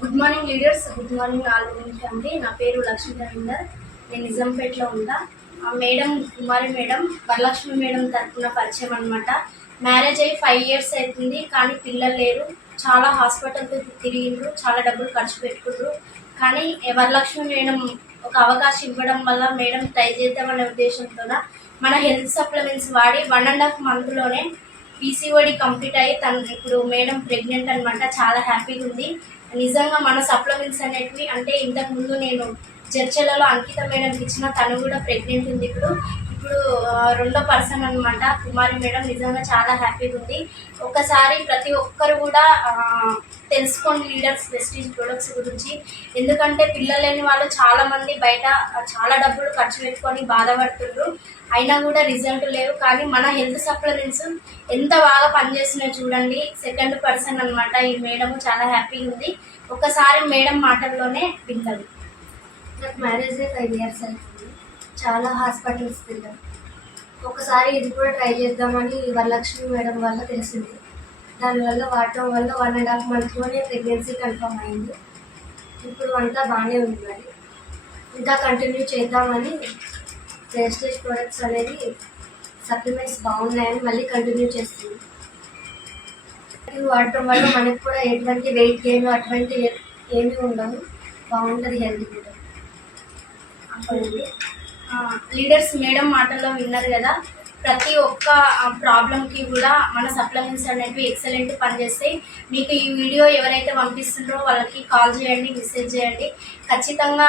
Good morning leaders, good morning all family. నా పేరు లక్ష్మీ రవీందర్. నేను నిజాంపేటలో ఉంటా. మేడం కుమారి మేడం వరలక్ష్మి మేడం తరఫున పరిచయం అనమాట. మ్యారేజ్ అయ్యి 5 years అవుతుంది, కానీ పిల్లలు లేరు. చాలా హాస్పిటల్కి తిరిగిండ్రు, చాలా డబ్బులు ఖర్చు పెట్టుకుండ్రు. కానీ వరలక్ష్మి మేడం ఒక అవకాశం ఇవ్వడం వల్ల మేడం ట్రై చేద్దామనే ఉద్దేశంతో మన హెల్త్ సప్లిమెంట్స్ వాడి 1.5 monthలోనే పీసీఓడి కంప్లీట్ అయ్యి తను ఇప్పుడు మేడం ప్రెగ్నెంట్ అనమాట. చాలా హ్యాపీగా ఉంది. నిజంగా మన సప్లిమెంట్స్ అనేటివి అంటే ఇంతకు ముందు నేను చర్చలలో అంకిత మేడంకి ఇచ్చిన, తను కూడా ప్రెగ్నెంట్ ఉంది. ఇప్పుడు రెండో పర్సన్ అనమాట కుమారి మేడం. నిజంగా చాలా హ్యాపీగా ఉంది. ఒకసారి ప్రతి ఒక్కరు కూడా తెలుసుకోండి లీడర్స్ ప్రెస్టీజ్ ప్రొడక్ట్స్ గురించి. ఎందుకంటే పిల్లలు లేని వాళ్ళు చాలామంది బయట చాలా డబ్బులు ఖర్చు పెట్టుకొని బాధపడుతున్నారు, అయినా కూడా రిజల్ట్ లేవు. కానీ మన హెల్త్ సప్లిమెంట్స్ ఎంత బాగా పనిచేస్తున్నాయో చూడండి. సెకండ్ పర్సన్ అనమాట ఈ మేడం. చాలా హ్యాపీగా ఉంది. ఒకసారి మేడం మాటల్లోనే వింటది. నాకు మ్యారేజ్ 5 years అవుతుంది. చాలా హాస్పిటల్స్ తిరిగాను. ఒకసారి ఇది కూడా ట్రై చేద్దామని వరలక్ష్మి మేడం వల్ల తెలిసింది. దానివల్ల వాడటం వల్ల 1.5 monthలోనే ప్రెగ్నెన్సీ కన్ఫర్మ్ అయింది. ఇప్పుడు అంతా బాగానే ఉంది. మరి ఇంకా కంటిన్యూ చేద్దామని ప్రెస్టీజ్ ప్రొడక్ట్స్ అనేది సప్లిమెంట్స్ బాగున్నాయని మళ్ళీ కంటిన్యూ చేస్తుంది. ఇది వాడటం వల్ల మనకు కూడా ఎటువంటి వెయిట్ గెయిన్ అటువంటి ఏమీ ఉండవు. బాగుంటుంది హెల్త్ కూడా. లీడర్స్ మేడం మాటల్లో విన్నారు కదా. ప్రతి ఒక్క ప్రాబ్లంకి కూడా మన సప్లిమెంట్స్ అనేవి ఎక్సలెంట్ పనిచేస్తాయి. మీకు ఈ వీడియో ఎవరైతే పంపిస్తున్నారో వాళ్ళకి కాల్ చేయండి, మెసేజ్ చేయండి. ఖచ్చితంగా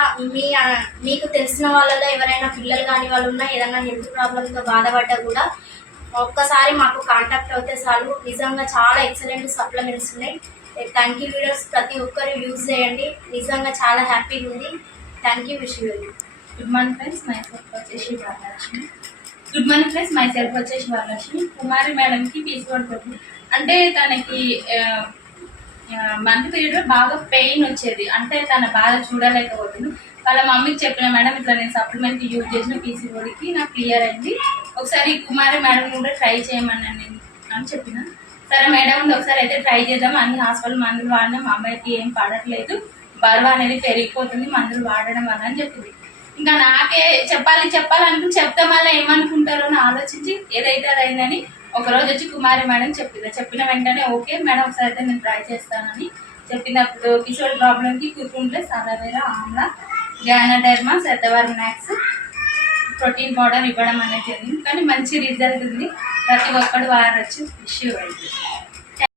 మీకు తెలిసిన వాళ్ళలో ఎవరైనా పిల్లలు కాని వాళ్ళు ఉన్నా, ఏదైనా హెల్త్ ప్రాబ్లంతో బాధపడ్డా కూడా ఒక్కసారి మాకు కాంటాక్ట్ అవుతే చాలు. నిజంగా చాలా ఎక్సలెంట్ సప్లిమెంట్స్ ఉన్నాయి. Thank you leaders. ప్రతి ఒక్కరు యూజ్ చేయండి. నిజంగా చాలా హ్యాపీగా ఉంది. Thank you. Wish you. Good morning friends, myself వచ్చేసి Varalakshmi. Good morning friends, myself వచ్చేసి వరలక్ష్మి. కుమారి మేడంకి పీసీఓడి ప్రాబ్లం అంటే తనకి మంత్ పీరియడ్లో బాగా పెయిన్ వచ్చేది. అంటే తన బాధ చూడలేకపోతుంది. వాళ్ళ మమ్మీకి చెప్పిన, మేడం ఇట్లా నేను సప్లిమెంట్ యూజ్ చేసిన పీసీఓడికి నాకు క్లియర్ అయింది, ఒకసారి కుమారి మేడం కూడా ట్రై చేయమని అని చెప్పిన. సరే మేడం ఒకసారి అయితే ట్రై చేద్దాం. అన్ని హాస్పిటల్ మందులు వాడినా మా అమ్మాయికి ఏం పడట్లేదు, బరువు అనేది పెరిగిపోతుంది మందులు వాడడం వల్ల అని చెప్పింది. ఇంకా నాకే చెప్పాలనుకుని చెప్తే మళ్ళీ ఏమనుకుంటారో అని ఆలోచించి ఏదైతే అదైందని ఒకరోజు వచ్చి కుమారి మేడం చెప్పిన వెంటనే ఓకే మేడం ఒకసారి అయితే నేను ట్రై చేస్తానని చెప్పినప్పుడు పిసోడ్ ప్రాబ్లంకి కూర్చుంటే సాదావేరా, ఆమ్లా, గ్యానడర్మా, సెతవర్ మ్యాక్స్ ప్రోటీన్ పౌడర్ ఇవ్వడం అనేది జరిగింది. కానీ మంచి రిజల్ట్ ఉంది. ప్రతి ఒక్కడు వాడచ్చు. ఇష్యూ అయితే